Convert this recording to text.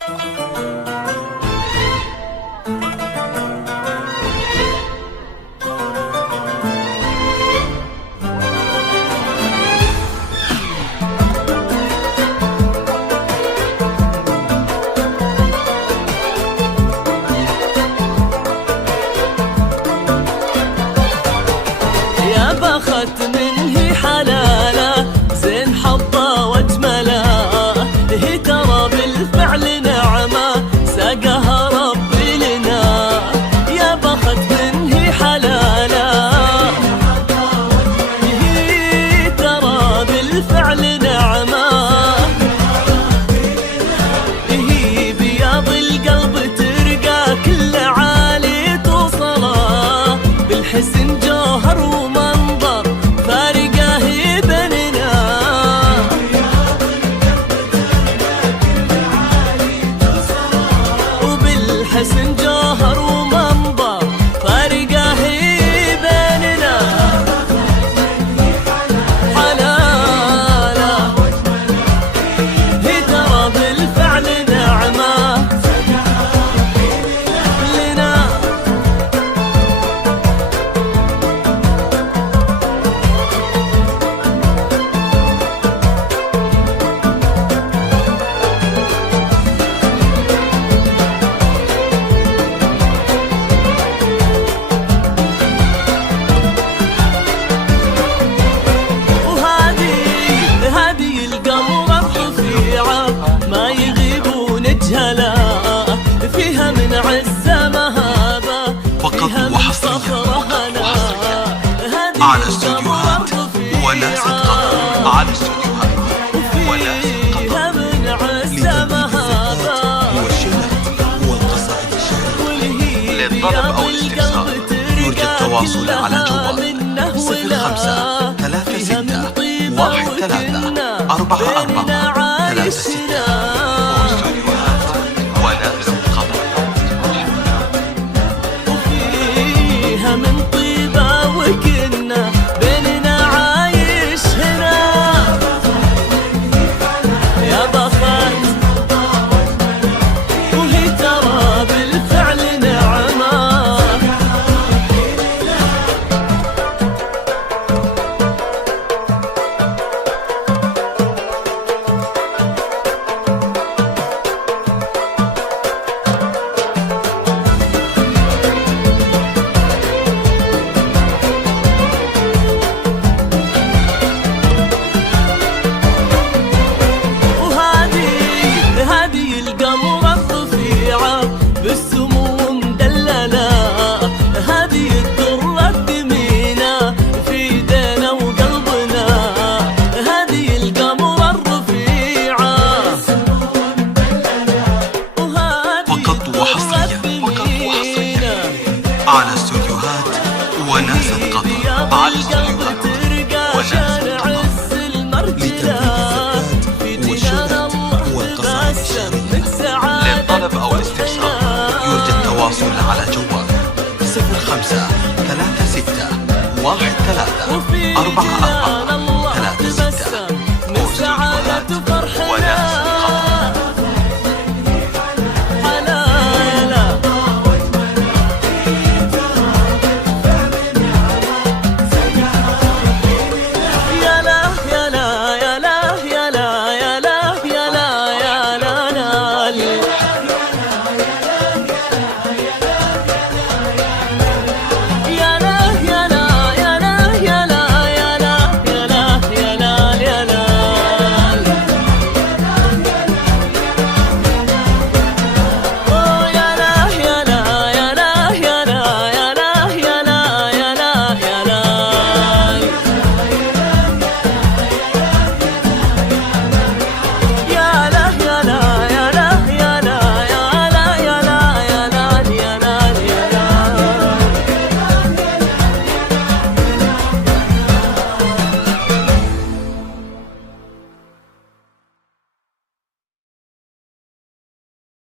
يا بخت من هي حلالة زين حظة واجملة، هي ترى بالفعل نعمة ساقها ربي لنا. يا بخت من هي حلالة هي ترى بالفعل نعمة، هي بياض القلب ترقى كل عالي توصله، بالحسن جوهر ومنظر فارقه هي بيننا. وبالحسن جوهر ومنظر فارقه هي بيننا. حلالة هي ترى بالفعل نعمة لنا. وهذه القمرة الرفيعة ما يغيبون جهلا، فيها من عزة مهابة فيها من صخرة هنا. على استوديوهات وناس قطر، على استوديوهات وناس فيها من عزة مهابة والشيلات والقصائد الشعرية. للطلب أو الاستفسار يرجى التواصل على جوال 05 36 13 44 36. واستوديوهات وناس قطر. وفيها من طيبة وكنا بيننا عايش هنا. يا بخت وهي ترى بالفعل نعمة. هذه القمرة الرفيعة بالسمو مدللة، هذه الدرة الثمينة في ايدينا وقلبنا. هذه القمرة الرفيعة فقط وحصريا على استوديوهات وناس قطر، على استوديوهات وناس قطر. للطلب أو الاستفسار يرجى التواصل على جوال 05 36 13 44 36. واستوديوهات وناس قطر. يا لا يا لا يا لا يا لا يا لا يا لا يا لا.